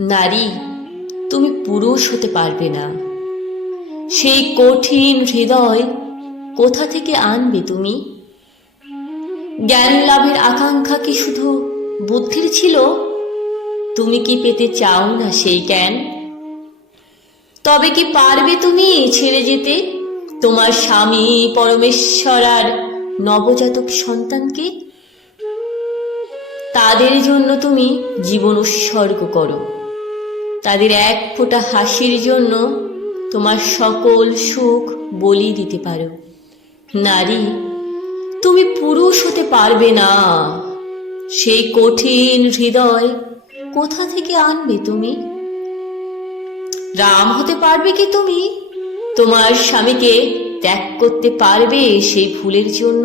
নারী, তুমি পুরুষ হতে পারবে না। সেই কঠিন হৃদয় কোথা থেকে আনবে তুমি? জ্ঞান লাভের আকাঙ্ক্ষা কি শুধু বুদ্ধির ছিল? তুমি কি পেতে চাও না সেই জ্ঞান? তবে কি পারবে তুমি ছেড়ে যেতে তোমার স্বামী পরমেশ্বর আর নবজাতক সন্তানকে? তাদের জন্য তুমি জীবন উৎসর্গ করো, তাদের এক ফোঁটা হাসির জন্য তোমার সকল সুখ বলি দিতে পারো। নারী, তুমি পুরুষ হতে পারবে না। সেই কঠিন হৃদয় কোথা থেকে আনবে তুমি? রাম হতে পারবে কি তুমি? তোমার স্বামীকে ত্যাগ করতে পারবে সেই ভুলের জন্য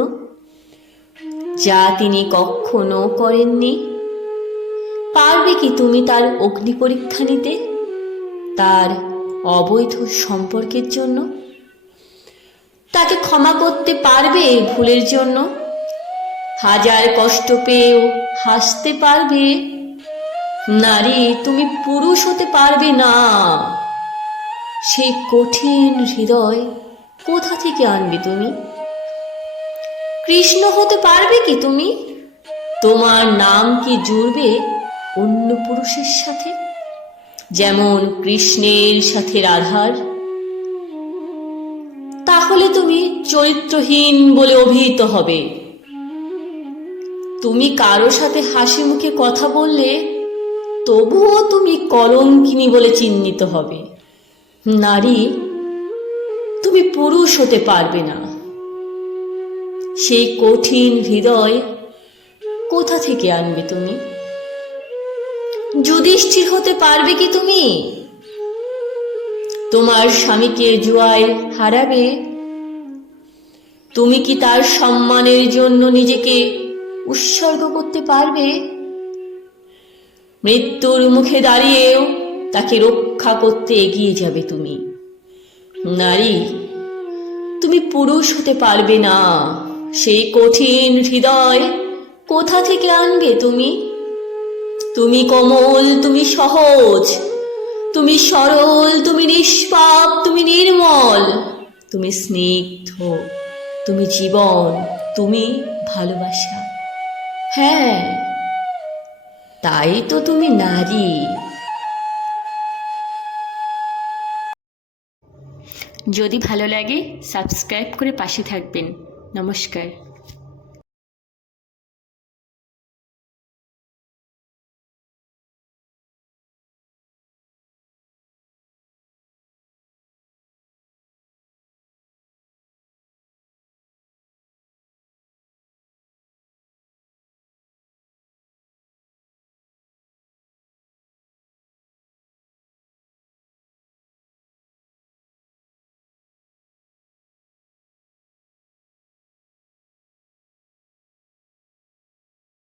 যা তিনি কখনো করেননি? পারবে কি তুমি তার অগ্নি পরীক্ষা নিতে, তার অবৈধ সম্পর্কের জন্য? তাকে ক্ষমা করতে পারবে ভুলের জন্য? হাজার কষ্ট পেয়েও হাসতে পারবে? নারী, তুমি পুরুষ হতে পারবে না। সেই কঠিন হৃদয় কোথা থেকে আনবে তুমি? কৃষ্ণ হতে পারবে কি তুমি? তোমার নাম কি জুড়বে অন্য পুরুষের সাথে, যেমন কৃষ্ণের সাথে রাধার? তাহলে তুমি চরিত্রহীন বলে অভিহিত হবে। তুমি কারো সাথে হাসি মুখে কথা বললে তবুও তুমি কলঙ্কিনী বলে চিহ্নিত হবে। নারী, তুমি পুরুষ হতে পারবে না। সেই কঠিন হৃদয় কোথা থেকে আনবে তুমি? যুধিষ্ঠির হতে পারবে কি তুমি? তোমার স্বামীকে জুয়ায় হারাবে? তুমি কি তার সম্মানের জন্য নিজেকে উৎসর্গ করতে পারবে? মৃত্যুর মুখে দাঁড়িয়েও তাকে রক্ষা করতে এগিয়ে যাবে তুমি। নারী, তুমি পুরুষ হতে পারবে না। সেই কঠিন হৃদয় কোথা থেকে আনবে তুমি? তুমি কোমল, তুমি সহজ, তুমি সরল, তুমি নিষ্পাপ, তুমি নির্মল, তুমি স্নিগ্ধ, তুমি জীবন, তুমি ভালোবাসা। হ্যাঁ, তাই তো তুমি নারী। যদি ভালো লাগে সাবস্ক্রাইব করে পাশে থাকবেন। নমস্কার।